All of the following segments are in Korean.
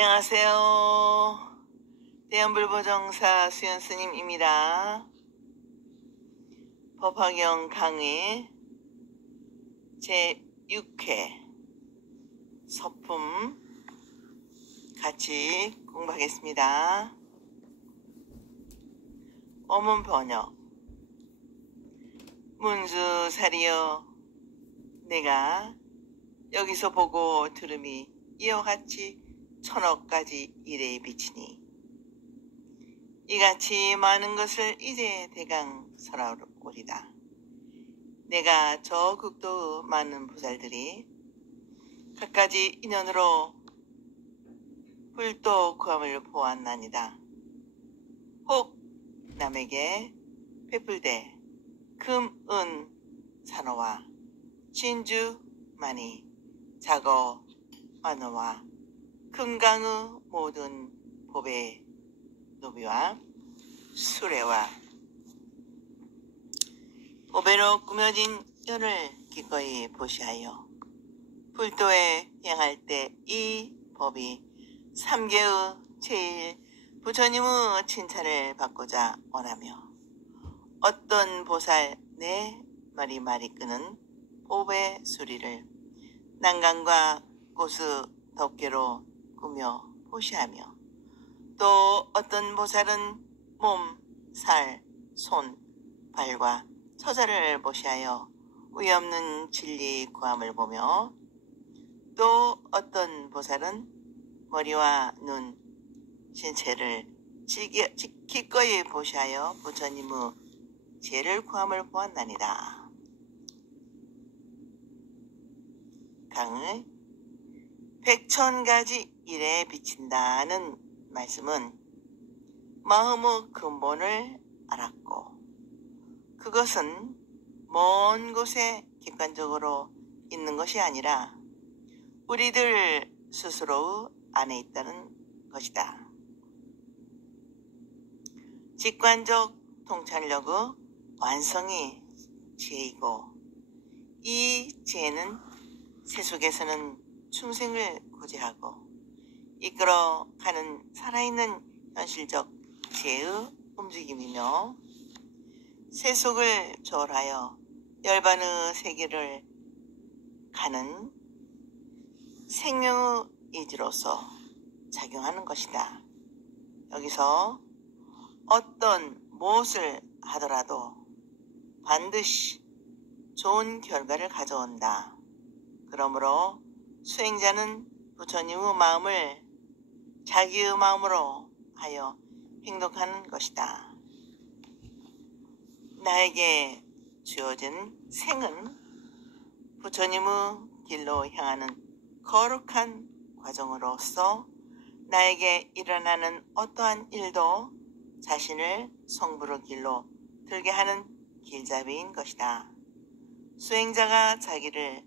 안녕하세요. 대연불보정사 수연스님입니다. 법화경 강의 제6회 서품 같이 공부하겠습니다. 어문 번역. 문수살이여, 내가 여기서 보고 들음이 이와 같이 천억까지 일에 비치니 이같이 많은 것을 이제 대강 설하오리다. 내가 저 극도의 많은 보살들이 갖가지 인연으로 불도 구함을 보았나니다. 혹 남에게 베풀되 금, 은, 산호와 진주, 만이, 자거, 만호와 금강의 모든 법의 노비와 수레와 보배로 꾸며진 연을 기꺼이 보시하여 불도에 행할 때 이 법이 삼계의 제일 부처님의 칭찬을 받고자 원하며 어떤 보살 내 말이 끄는 법의 수리를 난간과 꽃의 덮개로 꾸며 보시하며 또 어떤 보살은 몸, 살, 손, 발과 처자를 보시하여 위없는 진리 구함을 보며 또 어떤 보살은 머리와 눈, 신체를 기꺼이 보시하여 부처님의 죄를 구함을 보았나니다. 강의 백천가지 일에 비친다는 말씀은 마음의 근본을 알았고 그것은 먼 곳에 객관적으로 있는 것이 아니라 우리들 스스로의 안에 있다는 것이다. 직관적 통찰력의 완성이 지혜이고 이 지혜는 세속에서는 충생을 구제하고 이끌어가는 살아있는 현실적 지혜의 움직임이며 세속을 초월하여 열반의 세계를 가는 생명의 이지로서 작용하는 것이다. 여기서 어떤 무엇을 하더라도 반드시 좋은 결과를 가져온다. 그러므로 수행자는 부처님의 마음을 자기의 마음으로 하여 행동하는 것이다. 나에게 주어진 생은 부처님의 길로 향하는 거룩한 과정으로서 나에게 일어나는 어떠한 일도 자신을 성불의 길로 들게 하는 길잡이인 것이다. 수행자가 자기를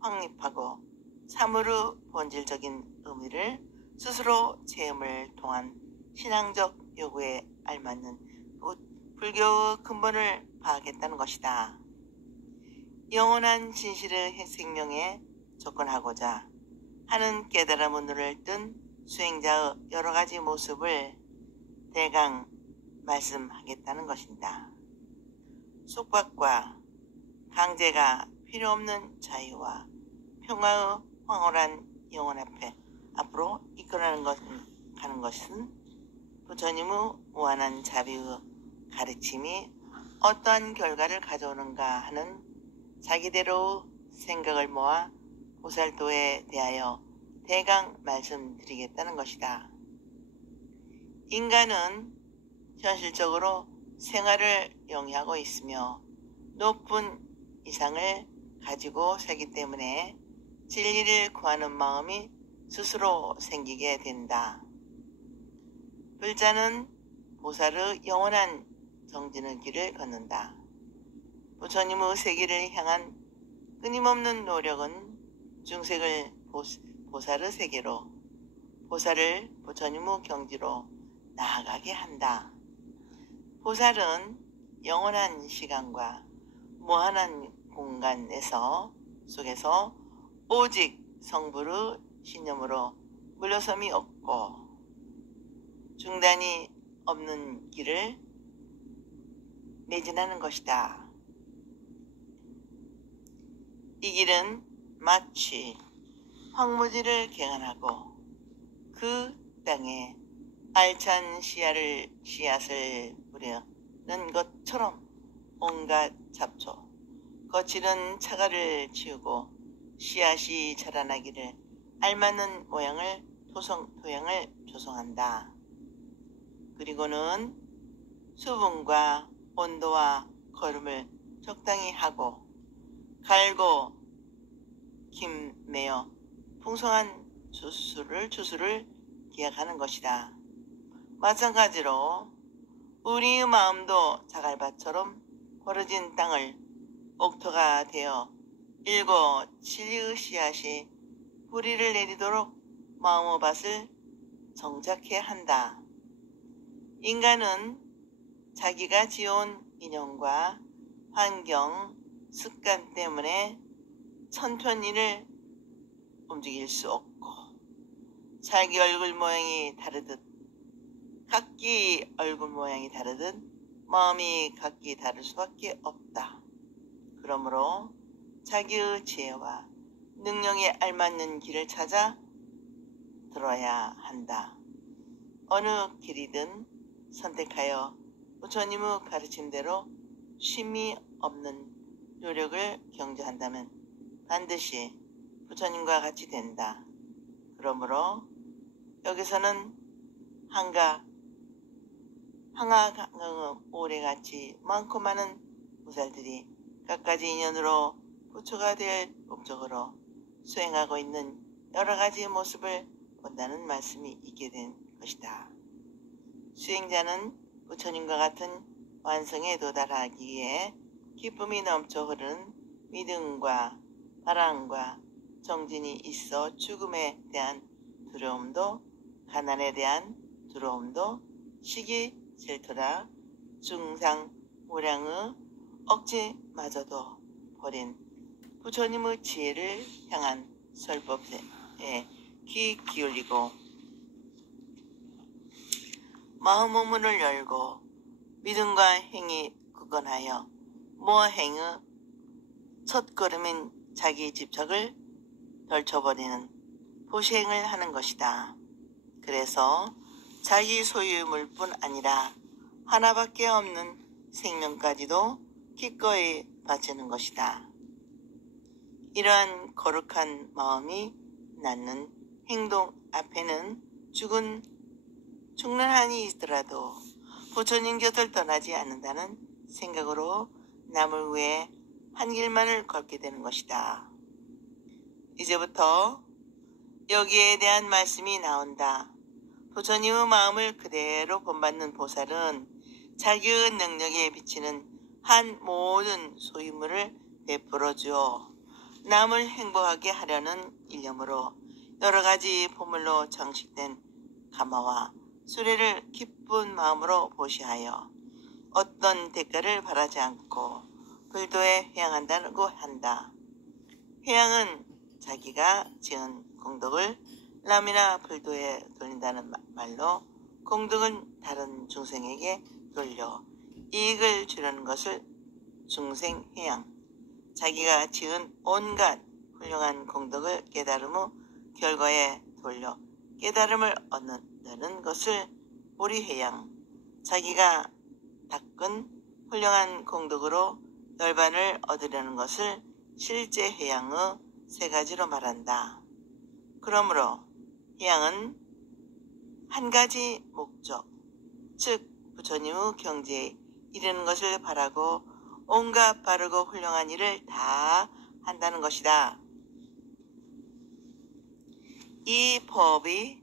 확립하고 참으로 본질적인 의미를 스스로 체험을 통한 신앙적 요구에 알맞는 불교의 근본을 파악했다는 것이다. 영원한 진실의 생명에 접근하고자 하는 깨달음의 눈을 뜬 수행자의 여러 가지 모습을 대강 말씀하겠다는 것입니다. 속박과 강제가 필요 없는 자유와 평화의 황홀한 영혼 앞으로 이끌어가는 것은 부처님의 무한한 자비의 가르침이 어떠한 결과를 가져오는가 하는 자기대로 생각을 모아 보살도에 대하여 대강 말씀드리겠다는 것이다. 인간은 현실적으로 생활을 영위하고 있으며 높은 이상을 가지고 살기 때문에 진리를 구하는 마음이 스스로 생기게 된다. 불자는 보살의 영원한 정진의 길을 걷는다. 부처님의 세계를 향한 끊임없는 노력은 중생을 보살의 세계로, 보살을 부처님의 경지로 나아가게 한다. 보살은 영원한 시간과 무한한 공간에서 속에서 오직 성불의 신념으로 물러섬이 없고 중단이 없는 길을 매진하는 것이다. 이 길은 마치 황무지를 개간하고 그 땅에 알찬 씨앗을 뿌리는 것처럼 온갖 잡초, 거칠은 차가를 치우고 씨앗이 자라나기를 알맞는 토양을 조성한다. 그리고는 수분과 온도와 거름을 적당히 하고 갈고 김매어 풍성한 주수를 기약하는 것이다. 마찬가지로 우리의 마음도 자갈밭처럼 벌어진 땅을 옥토가 되어 일고 진리의 씨앗이 뿌리를 내리도록 마음의 밭을 정착해야 한다. 인간은 자기가 지어온 인연과 환경, 습관 때문에 천편일을 움직일 수 없고 자기 얼굴 모양이 다르듯 각기 얼굴 모양이 다르듯 마음이 각기 다를 수밖에 없다. 그러므로 자기의 지혜와 능력에 알맞는 길을 찾아 들어야 한다. 어느 길이든 선택하여 부처님의 가르침대로 쉼이 없는 노력을 경주한다면 반드시 부처님과 같이 된다. 그러므로 여기서는 항아강의 오래같이 많고 많은 무살들이 갖가지 인연으로 부처가 될 목적으로 수행하고 있는 여러가지 모습을 본다는 말씀이 있게 된 것이다. 수행자는 부처님과 같은 완성에 도달하기 위해 기쁨이 넘쳐 흐르는 믿음과 바람과 정진이 있어 죽음에 대한 두려움도 가난에 대한 두려움도 시기 질투라 중상모량의 억제마저도 버린 부처님의 지혜를 향한 설법에 귀 기울이고 마음의 문을 열고 믿음과 행이 굳건하여 모행의 첫걸음인 자기 집착을 덜쳐버리는 보시행을 하는 것이다. 그래서 자기 소유물뿐 아니라 하나밖에 없는 생명까지도 기꺼이 바치는 것이다. 이러한 거룩한 마음이 낳는 행동 앞에는 죽는 한이 있더라도 부처님 곁을 떠나지 않는다는 생각으로 남을 위해 한 길만을 걷게 되는 것이다. 이제부터 여기에 대한 말씀이 나온다. 부처님의 마음을 그대로 본받는 보살은 자기의 능력에 비치는 한 모든 소유물을 베풀어 주어 남을 행복하게 하려는 일념으로 여러가지 보물로 장식된 가마와 수레를 기쁜 마음으로 보시하여 어떤 대가를 바라지 않고 불도에 회양한다고 한다. 회양은 자기가 지은 공덕을 남이나 불도에 돌린다는 말로 공덕은 다른 중생에게 돌려 이익을 주려는 것을 중생회양, 자기가 지은 온갖 훌륭한 공덕을 깨달음의 결과에 돌려 깨달음을 얻는다는 것을 우리회양, 자기가 닦은 훌륭한 공덕으로 열반을 얻으려는 것을 실제회양의 세 가지로 말한다. 그러므로 회양은 한 가지 목적, 즉 부처님의 경지에 이르는 것을 바라고 온갖 바르고 훌륭한 일을 다 한다는 것이다. 이 법이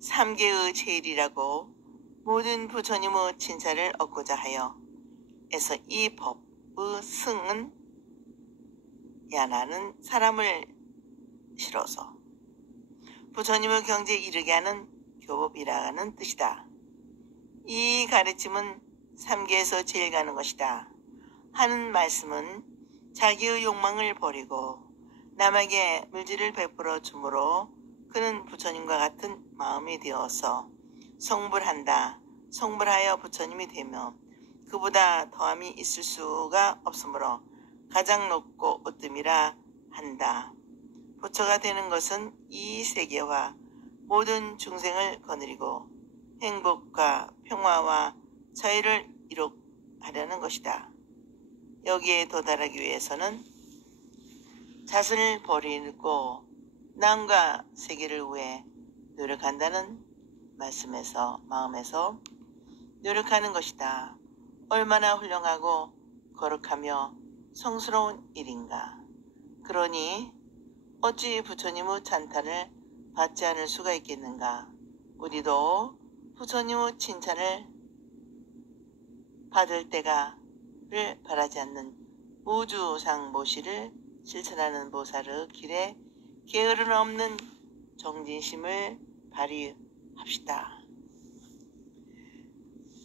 삼계의 제일이라고 모든 부처님의 칭찬을 얻고자 하여 해서 이 법의 승은 야나는 사람을 실어서 부처님의 경지에 이르게 하는 교법이라는 뜻이다. 이 가르침은 삼계에서 제일 가는 것이다. 하는 말씀은 자기의 욕망을 버리고 남에게 물질을 베풀어 주므로 그는 부처님과 같은 마음이 되어서 성불하여 부처님이 되며 그보다 더함이 있을 수가 없으므로 가장 높고 으뜸이라 한다. 부처가 되는 것은 이 세계와 모든 중생을 거느리고 행복과 평화와 자유를 이룩하려는 것이다. 여기에 도달하기 위해서는 자신을 버리고 남과 세계를 위해 노력한다는 마음에서 노력하는 것이다. 얼마나 훌륭하고 거룩하며 성스러운 일인가. 그러니 어찌 부처님의 찬탄을 받지 않을 수가 있겠는가. 우리도 부처님의 칭찬을 받을 때가를 바라지 않는 우주상모시를 실천하는 보살의 길에 게으름 없는 정진심을 발휘합시다.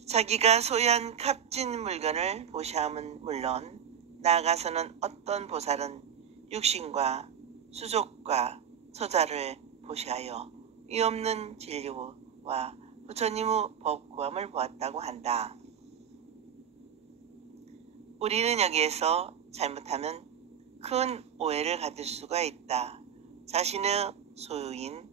자기가 소유한 값진 물건을 보시함은 물론 나아가서는 어떤 보살은 육신과 수족과 처자를 보시하여 위없는 진리와 부처님의 법구함을 보았다고 한다. 우리는 여기에서 잘못하면 큰 오해를 가질 수가 있다. 자신의 소유인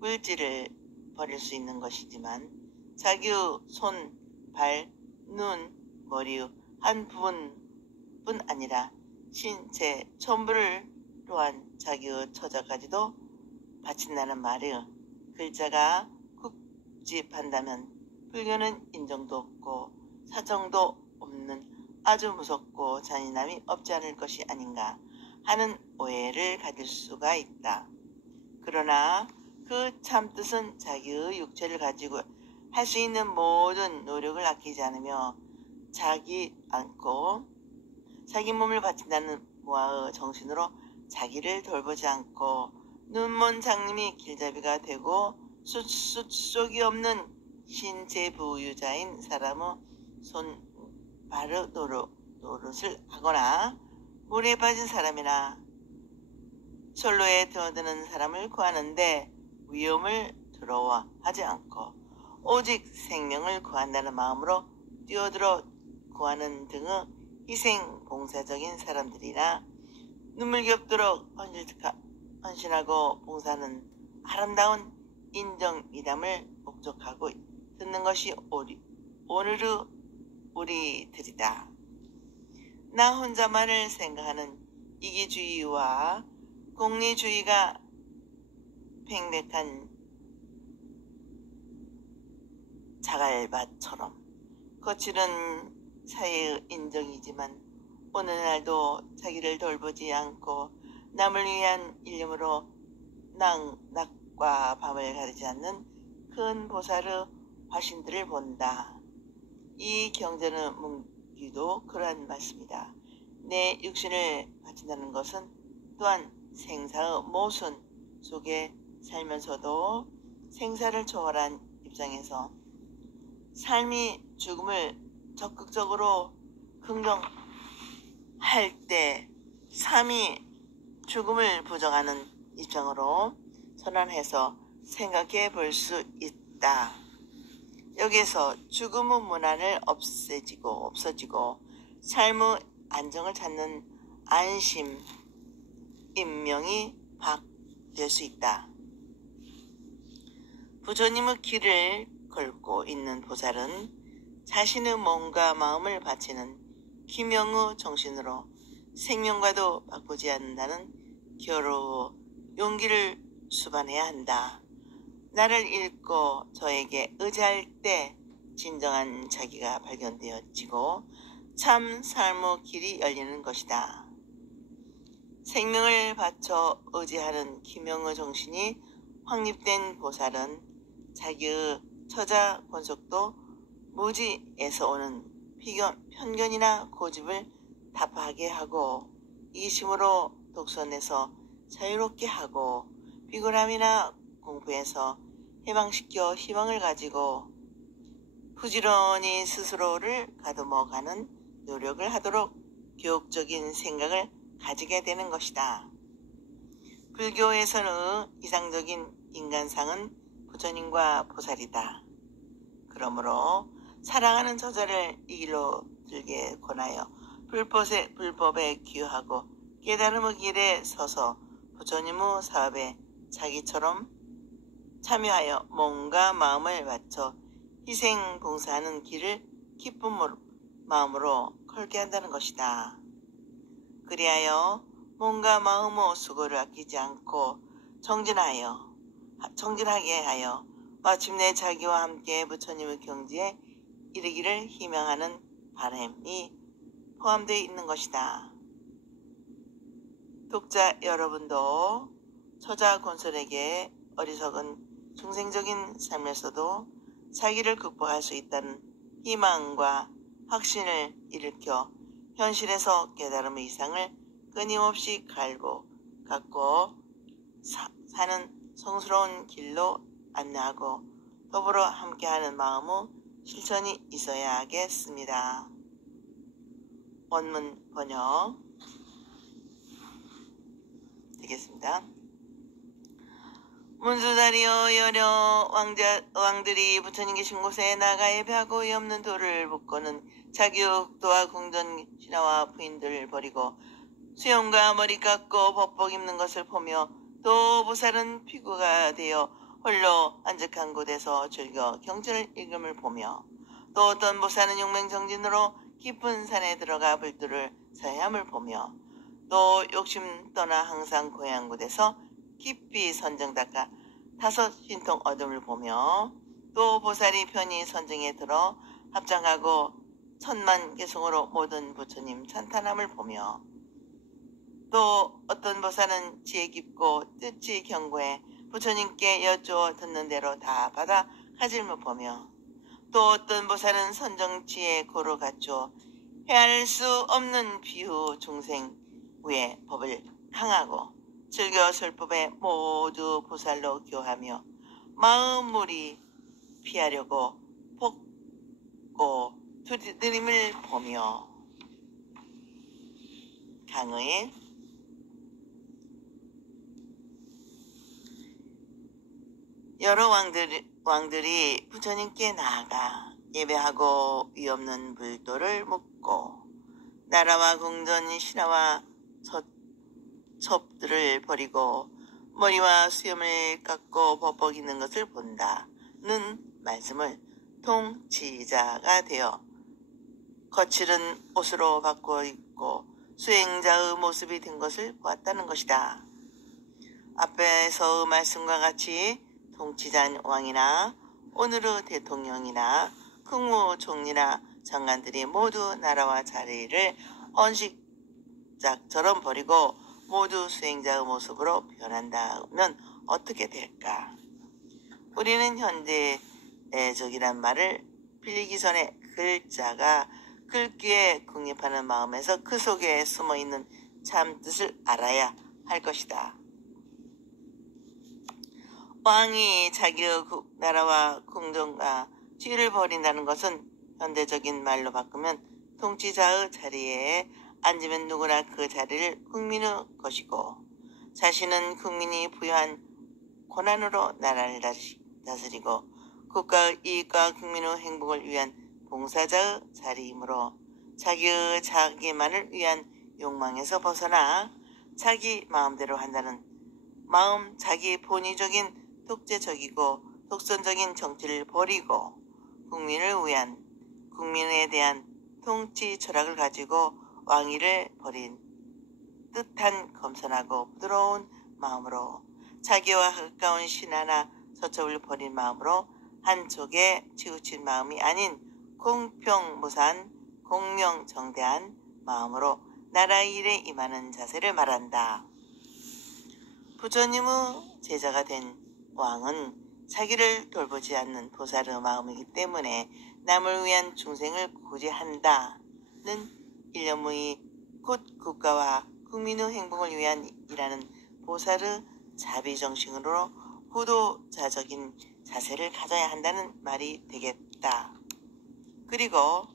물질을 버릴 수 있는 것이지만 자기의 손, 발, 눈, 머리의 한 부분뿐 아니라 신체 전부를 또한 자기의 처자까지도 바친다는 말이요. 글자가 국집한다면 불교는 인정도 없고 사정도 없는 아주 무섭고 잔인함이 없지 않을 것이 아닌가 하는 오해를 가질 수가 있다. 그러나 그 참뜻은 자기의 육체를 가지고 할 수 있는 모든 노력을 아끼지 않으며 자기 몸을 바친다는 무아의 정신으로 자기를 돌보지 않고 눈먼 장님이 길잡이가 되고 숫속이 없는 신체부유자인 사람의 손발의 노릇을 하거나 물에 빠진 사람이나 솔로에 뛰어드는 사람을 구하는데 위험을 두려워하지 않고 오직 생명을 구한다는 마음으로 뛰어들어 구하는 등의 희생 봉사적인 사람들이나 눈물겹도록 헌신하고 봉사하는 아름다운 인정미담을 목적하고 듣는 것이 오늘의 우리들이다. 나 혼자만을 생각하는 이기주의와 공리주의가 팽백한 자갈밭처럼 거칠은 사회의 인정이지만 오늘날도 자기를 돌보지 않고 남을 위한 일념으로 낮과 밤을 가리지 않는 큰 보살의 화신들을 본다. 이 경전의 문기도 그러한 말씀이다. 내 육신을 바친다는 것은 또한 생사의 모순 속에 살면서도 생사를 초월한 입장에서 삶이 죽음을 적극적으로 긍정할 때 삶이 죽음을 부정하는 입장으로 전환해서 생각해 볼 수 있다. 여기에서 죽음의 문안을 없어지고 삶의 안정을 찾는 안심, 인명이 될 수 있다. 부처님의 길을 걸고 있는 보살은 자신의 몸과 마음을 바치는 기명의 정신으로 생명과도 바꾸지 않는다는 겨루어 용기를 수반해야 한다. 나를 잃고 저에게 의지할 때 진정한 자기가 발견되어지고 참 삶의 길이 열리는 것이다. 생명을 바쳐 의지하는 기명의 정신이 확립된 보살은 자기의 처자 권속도 무지에서 오는 편견이나 고집을 타파하게 하고 이심으로 독선에서 자유롭게 하고 비굴함이나 공부에서 해방시켜 희망을 가지고 부지런히 스스로를 가다듬어가는 노력을 하도록 교육적인 생각을 가지게 되는 것이다. 불교에서는 이상적인 인간상은 부처님과 보살이다. 그러므로 사랑하는 저자를 이 길로 들게 권하여 불법에 기여하고 깨달음의 길에 서서 부처님의 사업에 자기처럼 참여하여 몸과 마음을 바쳐 희생 봉사하는 길을 기쁜 마음으로 걸게 한다는 것이다. 그리하여 몸과 마음의 수고를 아끼지 않고 정진하게 하여 마침내 자기와 함께 부처님의 경지에 이르기를 희망하는 바람이 포함되어 있는 것이다. 독자 여러분도 처자곤설에게 어리석은 중생적인 삶에서도 자기를 극복할 수 있다는 희망과 확신을 일으켜 현실에서 깨달음의 이상을 끊임없이 갖고 사는 성스러운 길로 안내하고 더불어 함께하는 마음의 실천이 있어야겠습니다. 원문 번역 되겠습니다. 문수다리여 여려 왕들이 부처님 계신 곳에 나가 예배하고 의 없는 돌을 붓고는 자기 흑도와 궁전 신하와 부인들을 버리고 수염과 머리 깎고 법복 입는 것을 보며 또 보살은 피구가 되어 홀로 안적한 곳에서 즐겨 경전을 읽음을 보며 또 어떤 보살은 용맹정진으로 깊은 산에 들어가 불도를 사야함을 보며 또 욕심 떠나 항상 고향 곳에서 깊이 선정 닦아 다섯 신통 얻음을 보며 또 보살이 편히 선정에 들어 합장하고 천만 개성으로 모든 부처님 찬탄함을 보며 또 어떤 보살은 지혜 깊고 뜻이 견고해 부처님께 여쭈어 듣는 대로 다 받아 가질을 보며 또 어떤 보살은 선정지에 고루 갖추어 헤아릴 수 없는 비후 중생 위에 법을 강하고 즐겨 설법에 모두 보살로 교하며 마음물이 피하려고 폭고 두드림을 보며 강의 여러 왕들이 부처님께 나아가 예배하고 위 없는 불도를 묻고 나라와 궁전 신하와 첩들을 버리고 머리와 수염을 깎고 법복 있는 것을 본다는 말씀을 통치자가 되어 거칠은 옷으로 바꿔 입고 수행자의 모습이 된 것을 보았다는 것이다. 앞에서의 말씀과 같이 통치자 왕이나 오늘의 대통령이나 국무총리나 장관들이 모두 나라와 자리를 헌식작처럼 버리고 모두 수행자의 모습으로 변한다면 어떻게 될까? 우리는 현대적이란 말을 빌리기 전에 글자가 글귀에 국립하는 마음에서 그 속에 숨어있는 참뜻을 알아야 할 것이다. 왕이 자기의 나라와 궁정과 지위를 버린다는 것은 현대적인 말로 바꾸면 통치자의 자리에 앉으면 누구나 그 자리를 국민의 것이고 자신은 국민이 부여한 권한으로 나라를 다스리고 국가의 이익과 국민의 행복을 위한 봉사자의 자리이므로 자기만을 위한 욕망에서 벗어나 자기 마음대로 한다는 마음, 자기 본의적인 독재적이고 독선적인 정치를 버리고 국민에 대한 통치 철학을 가지고 왕위를 버린 뜻한 겸손하고 부드러운 마음으로 자기와 가까운 신하나 서첩을 버린 마음으로 한쪽에 치우친 마음이 아닌 공평무사한 공명정대한 마음으로 나라 일에 임하는 자세를 말한다. 부처님의 제자가 된 왕은 자기를 돌보지 않는 보살의 마음이기 때문에 남을 위한 중생을 구제한다는 일념의 곧 국가와 국민의 행복을 위한 일하는 보살의 자비정신으로 후도자적인 자세를 가져야 한다는 말이 되겠다. 그리고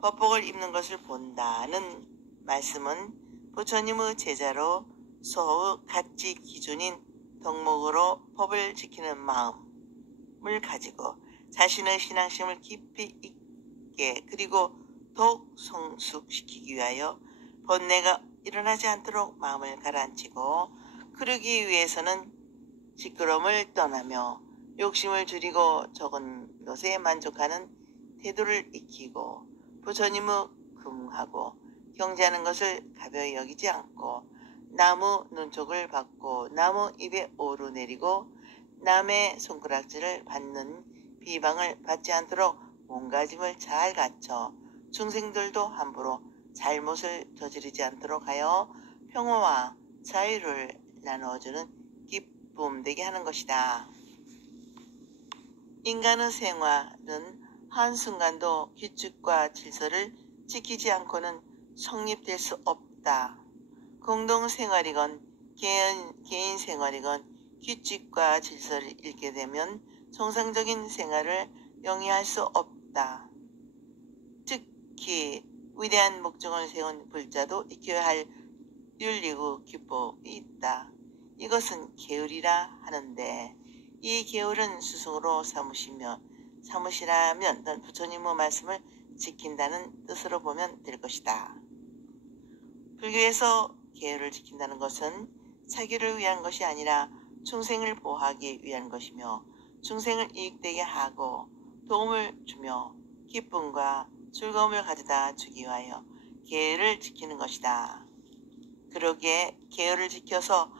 법복을 입는 것을 본다는 말씀은 부처님의 제자로 소의 가치 기준인 덕목으로 법을 지키는 마음을 가지고 자신의 신앙심을 깊이 있게 그리고 더욱 성숙시키기 위하여 번뇌가 일어나지 않도록 마음을 가라앉히고 그러기 위해서는 시끄러움을 떠나며 욕심을 줄이고 적은 것에 만족하는 태도를 익히고 부처님의 금하고 경제하는 것을 가벼이 여기지 않고 나무 눈촉을 받고 나무 입에 오르내리고 남의 손가락질을 받는 비방을 받지 않도록 몸가짐을 잘 갖춰 중생들도 함부로 잘못을 저지르지 않도록 하여 평화와 자유를 나누어주는 기쁨되게 하는 것이다. 인간의 생활은 한순간도 규칙과 질서를 지키지 않고는 성립될 수 없다. 공동생활이건 개인 생활이건 규칙과 질서를 잃게 되면 정상적인 생활을 영위할 수 없다. 특히 위대한 목적을 세운 불자도 익혀야 할 윤리고 기법이 있다. 이것은 계율이라 하는데 이 계율은 스승으로 삼으시라면 넌 부처님의 말씀을 지킨다는 뜻으로 보면 될 것이다. 불교에서 계율을 지킨다는 것은 자기를 위한 것이 아니라 중생을 보호하기 위한 것이며 중생을 이익되게 하고 도움을 주며 기쁨과 즐거움을 가져다 주기 위하여 계율을 지키는 것이다. 그러기에 계율을 지켜서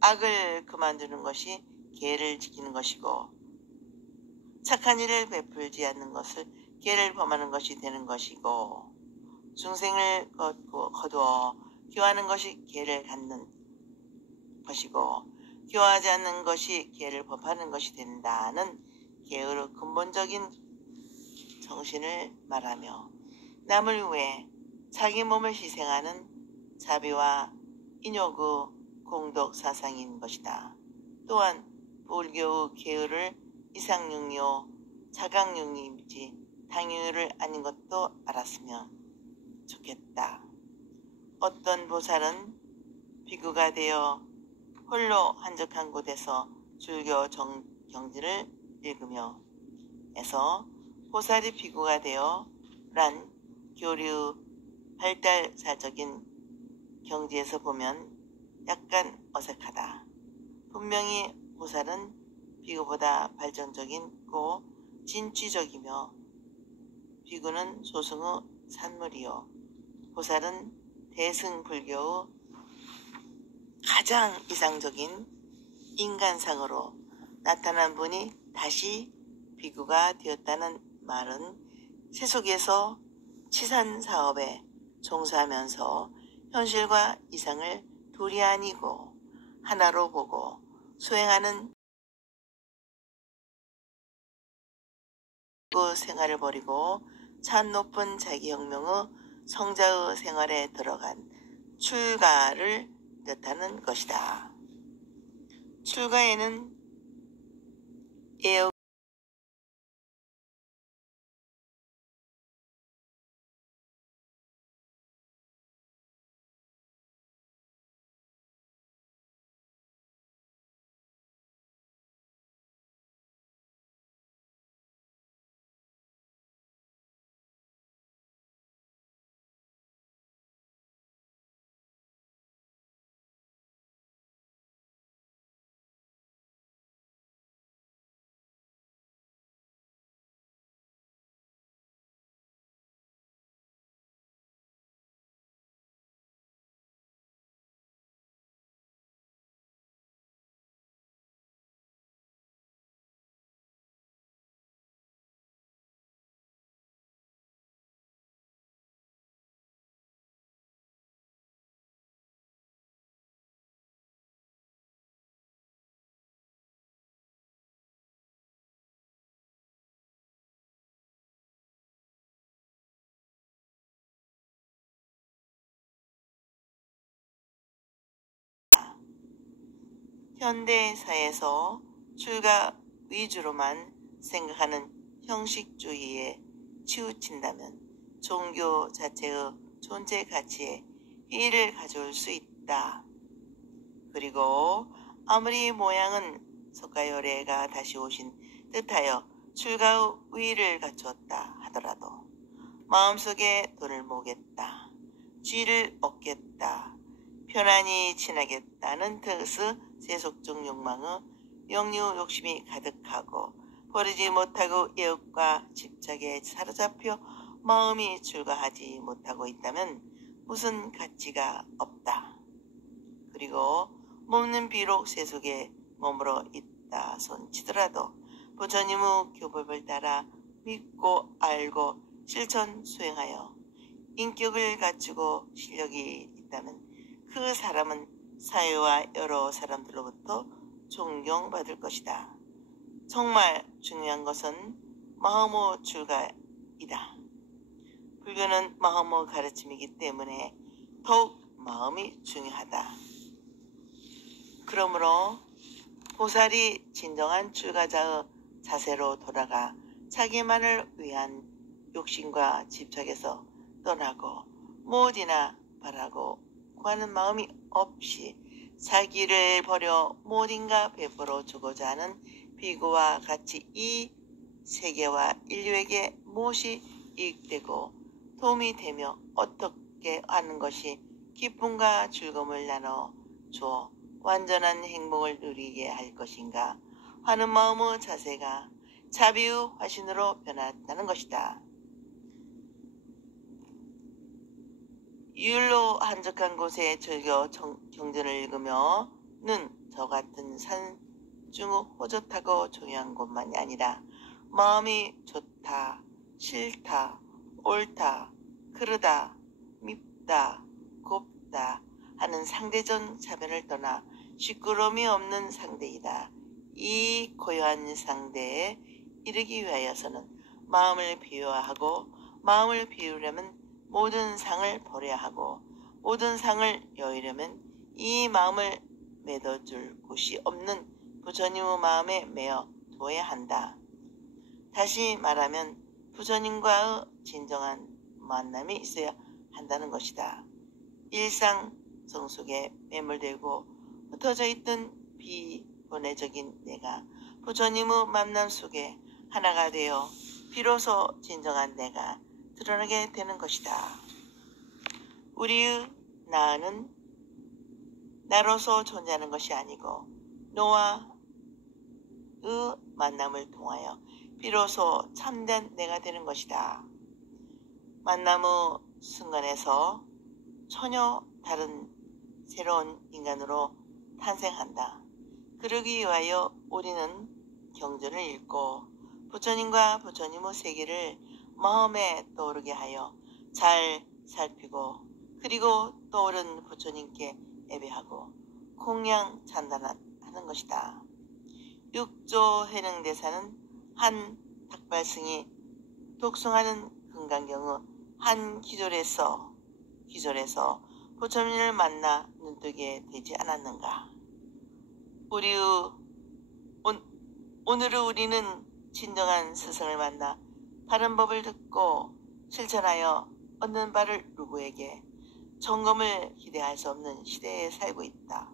악을 그만두는 것이 계율을 지키는 것이고 착한 일을 베풀지 않는 것을 계율을 범하는 것이 되는 것이고 중생을 거두어 교화하는 것이 계율을 갖는 것이고 교화하지 않는 것이 계율을 범하는 것이 된다는 계율의 근본적인 정신을 말하며 남을 위해 자기 몸을 희생하는 자비와 인욕의 공덕 사상인 것이다. 또한 불교의 계율을 이상융요, 자강융이지 당유를 아닌 것도 알았으면 좋겠다. 어떤 보살은 비구가 되어 홀로 한적한 곳에서 줄교 경지를 읽으며 해서 보살이 비구가 되어 란 교류 발달사적인 경지에서 보면 약간 어색하다. 분명히 보살은 비구보다 발전적이고 진취적이며 비구는 소승의 산물이요 보살은 대승불교의 가장 이상적인 인간상으로 나타난 분이 다시 비구가 되었다는 말은 세속에서 치산사업에 종사하면서 현실과 이상을 둘이 아니고 하나로 보고 수행하는 그 생활을 버리고 참 높은 자기혁명의 성자의 생활에 들어간 출가를 뜻하는 것이다. 출가에는 애욕 현대사에서 출가 위주로만 생각하는 형식주의에 치우친다면 종교 자체의 존재 가치에 해이를 가져올 수 있다. 그리고 아무리 모양은 석가열애가 다시 오신 듯하여 출가의 위를 갖추었다 하더라도 마음속에 돈을 모으겠다, 쥐를 얻겠다, 편안히 지나겠다는 뜻의 세속적 욕망의 영유 욕심이 가득하고 버리지 못하고 애욕과 집착에 사로잡혀 마음이 출가하지 못하고 있다면 무슨 가치가 없다. 그리고 몸은 비록 세속에 머물러 있다 손치더라도 부처님의 교법을 따라 믿고 알고 실천 수행하여 인격을 갖추고 실력이 있다면 그 사람은 사회와 여러 사람들로부터 존경받을 것이다. 정말 중요한 것은 마음의 출가이다. 불교는 마음의 가르침이기 때문에 더욱 마음이 중요하다. 그러므로 보살이 진정한 출가자의 자세로 돌아가 자기만을 위한 욕심과 집착에서 떠나고 무엇이나 바라고 구하는 마음이 없이 자기를 버려 무엇인가 베풀어 주고자 하는 비구와 같이 이 세계와 인류에게 무엇이 이익되고 도움이 되며 어떻게 하는 것이 기쁨과 즐거움을 나눠 주어 완전한 행복을 누리게 할 것인가 하는 마음의 자세가 자비의 화신으로 변했다는 것이다. 율로 한적한 곳에 즐겨 경전을 읽으며는 저 같은 산중의 호젓하고 조용한 곳만이 아니라 마음이 좋다, 싫다, 옳다, 그르다, 밉다, 곱다 하는 상대적 차별을 떠나 시끄러움이 없는 상대이다. 이 고요한 상대에 이르기 위하여서는 마음을 비워하고 마음을 비우려면 모든 상을 버려야 하고 모든 상을 여의려면 이 마음을 맺어줄 곳이 없는 부처님의 마음에 매어 둬야 한다. 다시 말하면 부처님과의 진정한 만남이 있어야 한다는 것이다. 일상성 속에 매몰되고 흩어져 있던 비본회적인 내가 부처님의 만남 속에 하나가 되어 비로소 진정한 내가 드러나게 되는 것이다. 우리의 나는 나로서 존재하는 것이 아니고 너와의 만남을 통하여 비로소 참된 내가 되는 것이다. 만남의 순간에서 전혀 다른 새로운 인간으로 탄생한다. 그러기 위하여 우리는 경전을 읽고 부처님과 부처님의 세계를 마음에 떠오르게 하여 잘 살피고 그리고 떠오른 부처님께 예배하고 공양 찬단하는 것이다. 육조 해능대사는 한 닭발승이 독송하는 금강경의 한 기절에서 부처님을 만나 눈뜨게 되지 않았는가. 오늘의 우리는 진정한 스승을 만나 바른 법을 듣고 실천하여 얻는 바를 누구에게 점검을 기대할 수 없는 시대에 살고 있다.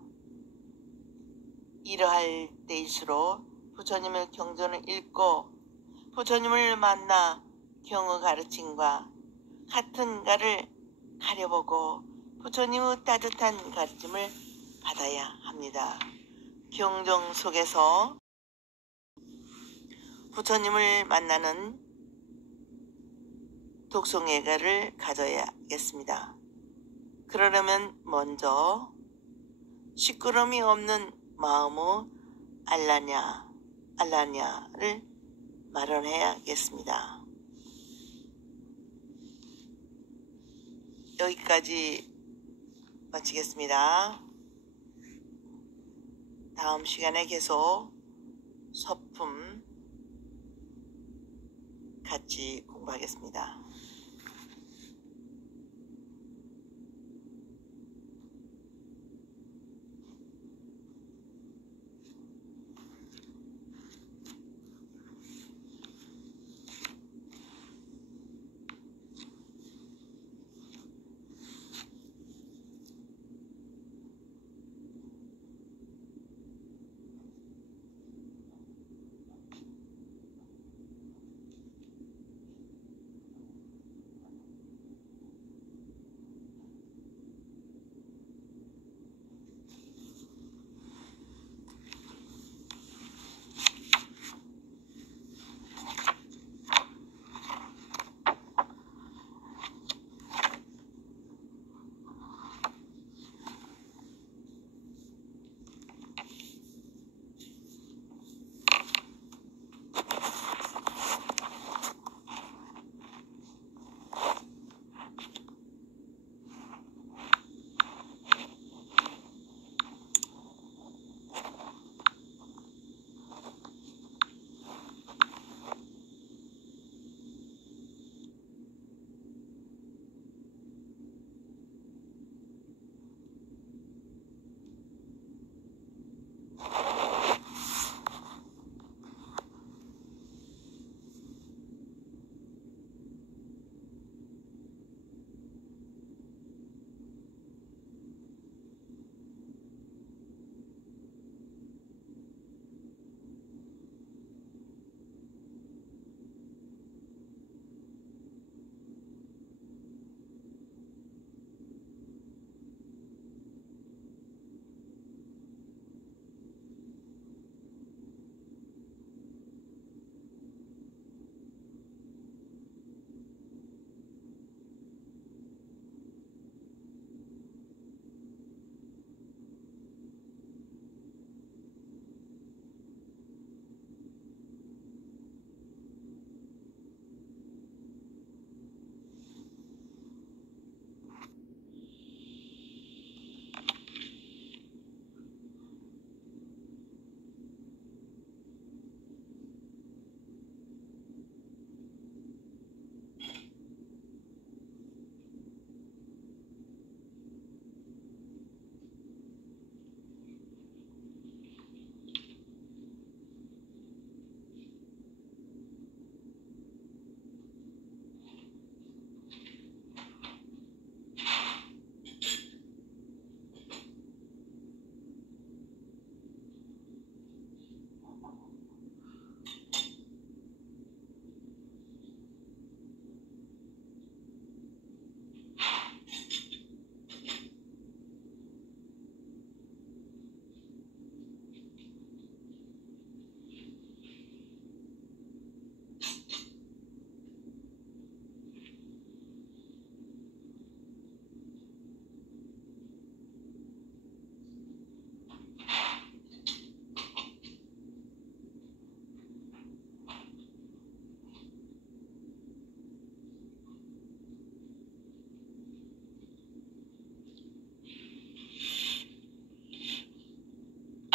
이러할 때일수록 부처님의 경전을 읽고 부처님을 만나 경의 가르침과 같은가를 가려보고 부처님의 따뜻한 가르침을 받아야 합니다. 경전 속에서 부처님을 만나는 독송예가를 가져야겠습니다. 그러려면 먼저 시끄러움이 없는 마음의 알라냐를 마련해야겠습니다. 여기까지 마치겠습니다. 다음 시간에 계속 서품 같이 공부하겠습니다.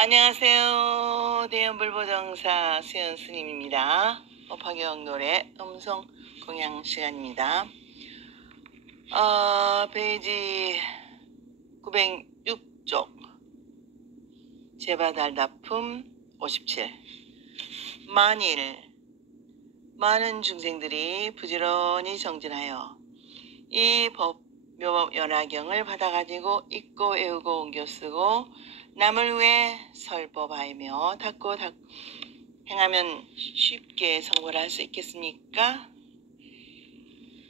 안녕하세요. 대연불보정사 수연 스님입니다. 법화경 노래 음성 공양 시간입니다. 페이지 906쪽 제바달다품 57. 만일 많은 중생들이 부지런히 정진하여 이 묘법 연화경을 받아가지고 읽고 외우고 옮겨 쓰고 남을 위해 설법하며 닦고 행하면 쉽게 성불 할 수 있겠습니까?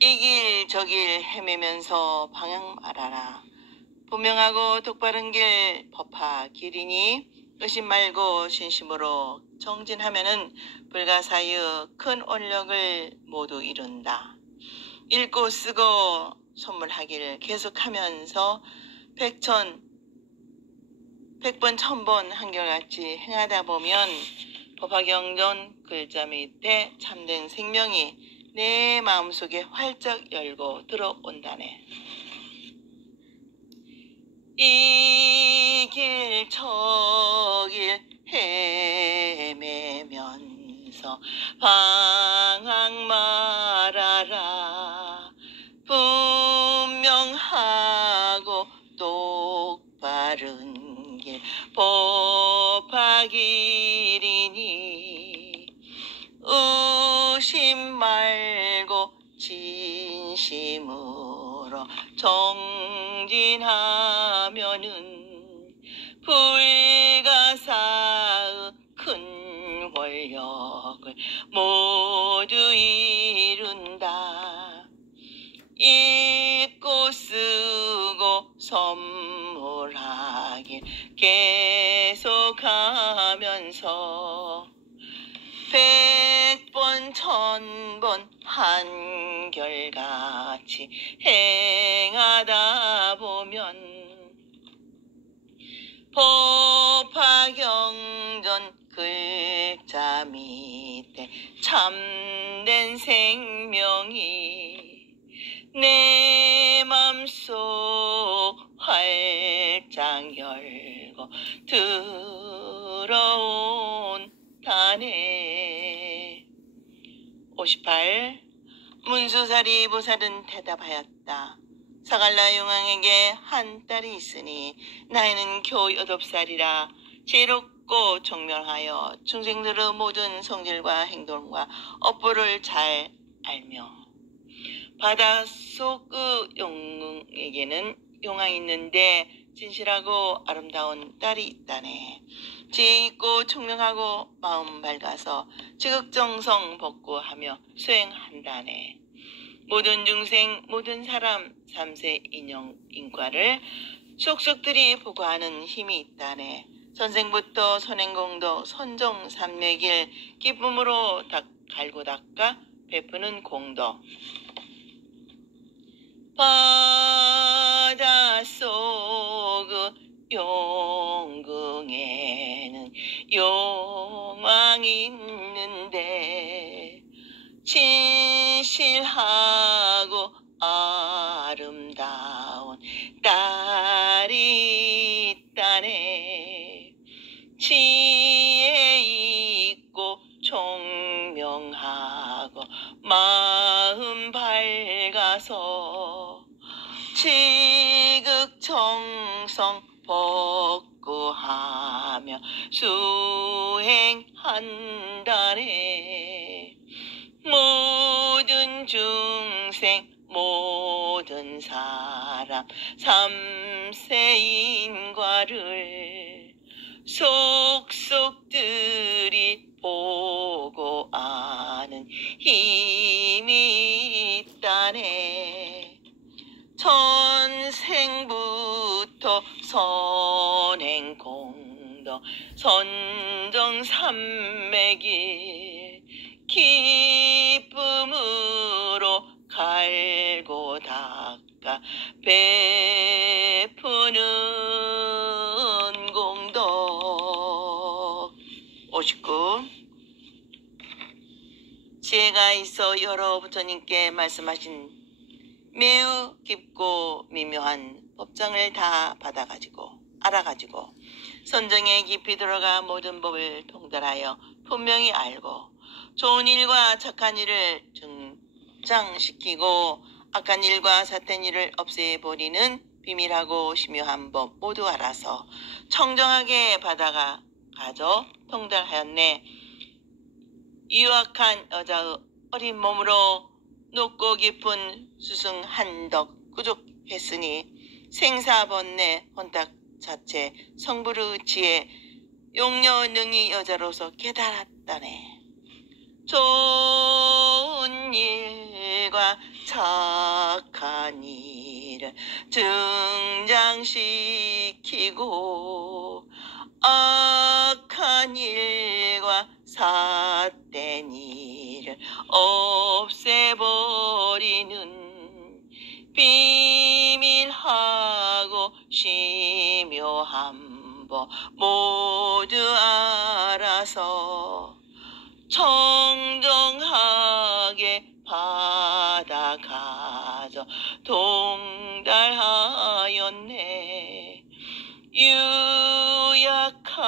이 길 저 길 헤매면서 방향 알아라. 분명하고 똑바른 길 법화 길이니 의심 말고 신심으로 정진하면은 불가사의 큰 원력을 모두 이룬다. 읽고 쓰고 선물하기를 계속하면서 백번 천번 한결같이 행하다 보면 법화경전 글자 밑에 참된 생명이 내 마음속에 활짝 열고 들어온다네. 이 길 저 길 헤매면서 방황 말아라. 분명하고 똑바른 길 법화길이니 의심 말고 진심으로 정진하면은 불가사의 큰 권력을 모두 이룬다. 읽고 쓰고 선물하길 계속하면서 100번 1000번 한결같이 행하다 보면 법화경전 글자 밑에 참된 생명이 내 맘속 활짝 열고 들어온다네. 58. 문수사리 보살은 대답하였다. 사갈라 용왕에게 한 딸이 있으니 나이는 겨우 8살이라 지혜롭고 총명하여 중생들의 모든 성질과 행동과 업보를 잘 알며 바닷속 용에게는 용왕이 있는데 진실하고 아름다운 딸이 있다네. 지혜 있고 총명하고 마음 밝아서 지극정성 복구하며 수행한다네. 모든 중생 모든 사람 삼세 인용 인과를 속속들이 보고하는 힘이 있다네. 선생부터 선행공도 선종삼매길 기쁨으로 갈고 닦아 베푸는 공도 바닷속 용궁에는 용왕이 있는데 진실하고 아름다운 딸이 있다네. 지혜 있고 총명하고 마음 밝아서 지극정성 복구하며 수행한다네. 모든 중생 모든 사람 삼세인과를 속속들이 보고 아는 힘이 있다네. 천생부터 선행공도 선정삼매길 기쁨으로 갈고 닦아 베푸는 공덕. 59. 지혜가 있어 여러 부처님께 말씀하신 매우 깊고 미묘한 법장을 다 받아가지고 알아가지고 선정에 깊이 들어가 모든 법을 통달하여 분명히 알고 좋은 일과 착한 일을 증장시키고 악한 일과 사탄 일을 없애버리는 비밀하고 심요한 법 모두 알아서 청정하게 받아가 가져 통달하였네. 유악한 여자의 어린 몸으로 높고 깊은 수승 한덕 구족했으니 생사번뇌 혼탁 자체 성부의 지혜 용녀 능히 여자로서 깨달았다네. 좋은 일과 착한 일을 증장시키고 악한 일과 삿된 일을 없애버리는 비밀하고 심요한 법 모두 알아서 청정하게 받아가져 통달하였네. 유약한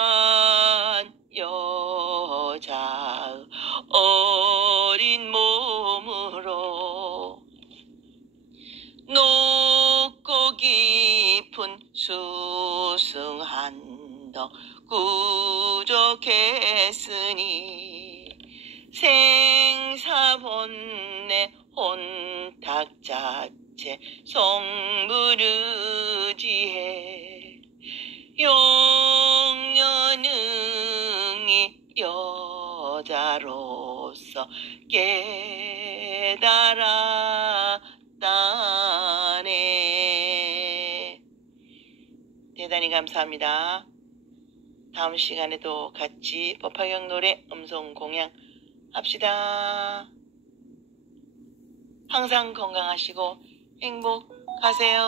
여자 어린 몸으로 높고 깊은 수승한 덕 구족했으니 생사번뇌 혼탁 자체 성부르지혜 용녀능이 여자로서 깨달았다네. 대단히 감사합니다. 다음 시간에도 같이 법화경 노래 음성 공양 합시다. 항상 건강하시고 행복하세요.